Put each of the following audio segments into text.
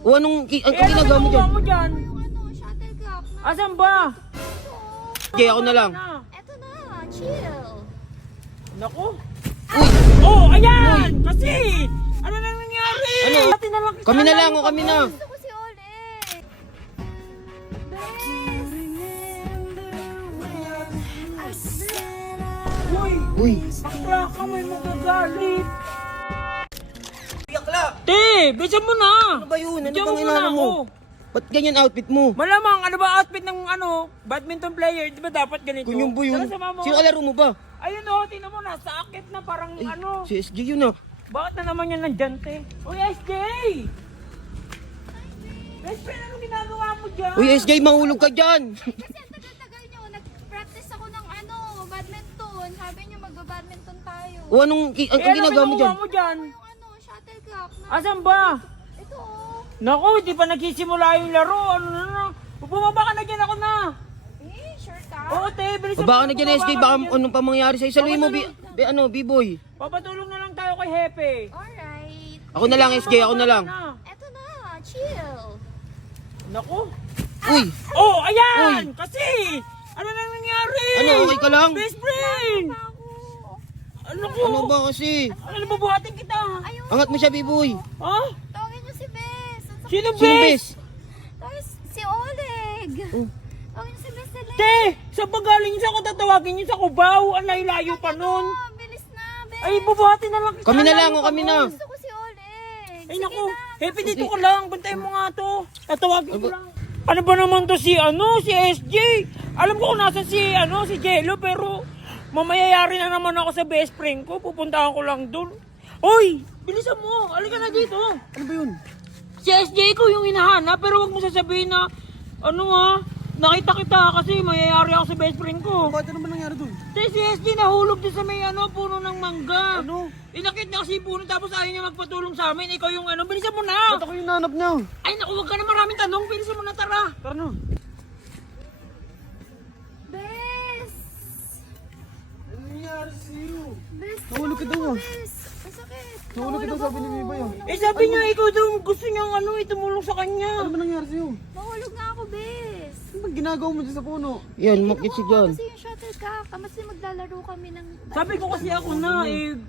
O anong ginagawa mo dyan? Mo dyan? Shuttlecock. Asan ba? Okay, ako na lang. Eto na, chill. Naku. Uy! Oh, ayan! Kasi! Ano nang nangyari? Ano? Atin na lang kita. Kami na lang o kami na. Gusto ko si Oleg. Uy! Uy! Bakla ka, may magagalit. Yakla! Te, bilisan mo na. Ano ba yun? Ano Bigyan bang muna inano mo? ako. Ba't ganyan outfit mo? Malamang, ano ba outfit ng badminton player? Di ba dapat ganito? Kunyong bo yun. Tara, sama mo. Sino kalaro mo ba? Ayun o, tingnan mo, nasa akit na parang Si SG yun ah. Bakit na naman yan nandyan, te? Uy, SJ! Best friend, ano ginagawa mo dyan? Uy SJ, mahulog ka dyan! Kasi ang tagal-tagal nyo, nag-practice ako ng badminton. Sabi nyo magba-badminton tayo. O anong ginagawa mo dyan? mo dyan? Yung shuttlecock na. Asan ba? Ito oh. Naku, di pa nagsisimula yung laro. Ano na? Bumaba ka na dyan, ako na. Sure ka? Oo, te, bilisan Baba ka mo, na dyan bumaba SJ, ka baka na dyan. anong pa mangyari sa'yo. Saluhin mo, B-boy. Papatulong na lang tayo kay Hepe. Alright. Ako na lang SJ, ako na lang. Eto na, chill. Naku. Uy! Oh, ayan! Kasi, ano nang nangyari? Ano, okay ka lang? Best friend! Ako. Ano ko? Ano ba kasi? Ano, bubuhatin kita? Ayun. Angat mo siya, B-boy. Ha? Tawagin nyo si Bes. Sino, Sino Bes? bes? Tapos si Oleg. Oh. Tawagin nyo si Bes Selene. Te, sa pagaling sa ko tatawagin niyo sa Cubao. Ang layo pa nun. Oh, bilis na, Bes. Ay, bubuhatin na lang kita. Kami na lang, Layo o pa kami nun. na. Gusto ko si Oleg. Ay, Sige naku. na. Happy, dito ka lang. Bantayan mo nga to. Tatawagin ko lang. Ano ba naman to si SJ? Alam ko kung nasa si Jello, pero mamayayari na naman ako sa best friend ko. Pupuntahan ko lang doon. Oy, bilisan mo. Halika na dito. Ano ba yun? Si SJ ko yung hinahanap, pero wag mo sasabihin na, nakita kita kasi mayayari ako sa best friend ko. Bakit ano ba nangyari dun? Kasi si SJ nahulog din sa may puno ng mangga. Ano? Inakit niya kasi yung puno tapos ayaw niya magpatulong sa amin. Ikaw yung bilisan mo na. Ba't ako yung nanap niya? Ay naku, wag ka na maraming tanong. Bilisan mo na, tara. Tara na. Bes. Ano nangyari sa'yo? Bes. Nahulog ka daw, ah. Bes. Ang sakit. Nahulog ka daw, sabi ni Biboy ah. Eh sabi niya, ikaw daw gusto niyang itumulong sa kanya. Ano ba nangyari sa'yo? Mahulog nga ako, Bes. Ano ba ginagawa mo dyan sa puno? Yan, makit si John. Kasi yung shuttlecock. Kasi maglalaro kami ng... Sabi ko kasi ako na,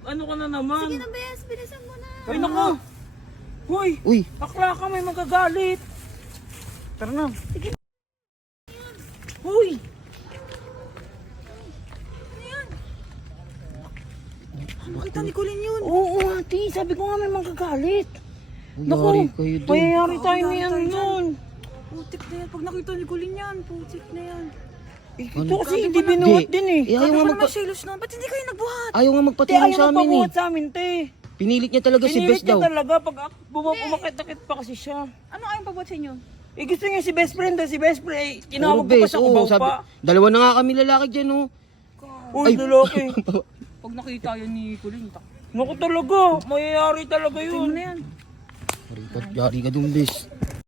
ano ka na naman. Sige na, Bes. Bilisan mo na. Ay naku. Hoy, Uy, bakla ka, may magagalit. tara na. Hoy. Makita ni Colin yun. Oo, ate, sabi ko nga may magagalit. Yari kayo dun. Mayayari tayo ni nun. Putik na yan. Pag nakita ni Colin yan, putik na yan. Ito kasi hindi binuhat din eh. Ayaw nga Selos na. Ba't hindi kayo nagbuhat? Ayaw nga Te, magpatulong ayaw sa amin eh. magpabuhat sa amin, te. Pinilit niya talaga si Pinilit Bes niya daw. talaga pag umakit-akit pa kasi siya. Ano ayaw pabuhat sa inyo? Eh gusto niya si best friend daw, si best friend. Eh, tinawag ko pa Bes, sa oo, kubaw sabi, pa. dalawa na nga kami lalaki dyan oh. Uy, lalaki. Pag nakita yan ni Colin, Naku talaga, mayayari talaga yun. na yan. Yari ka dun, Bes.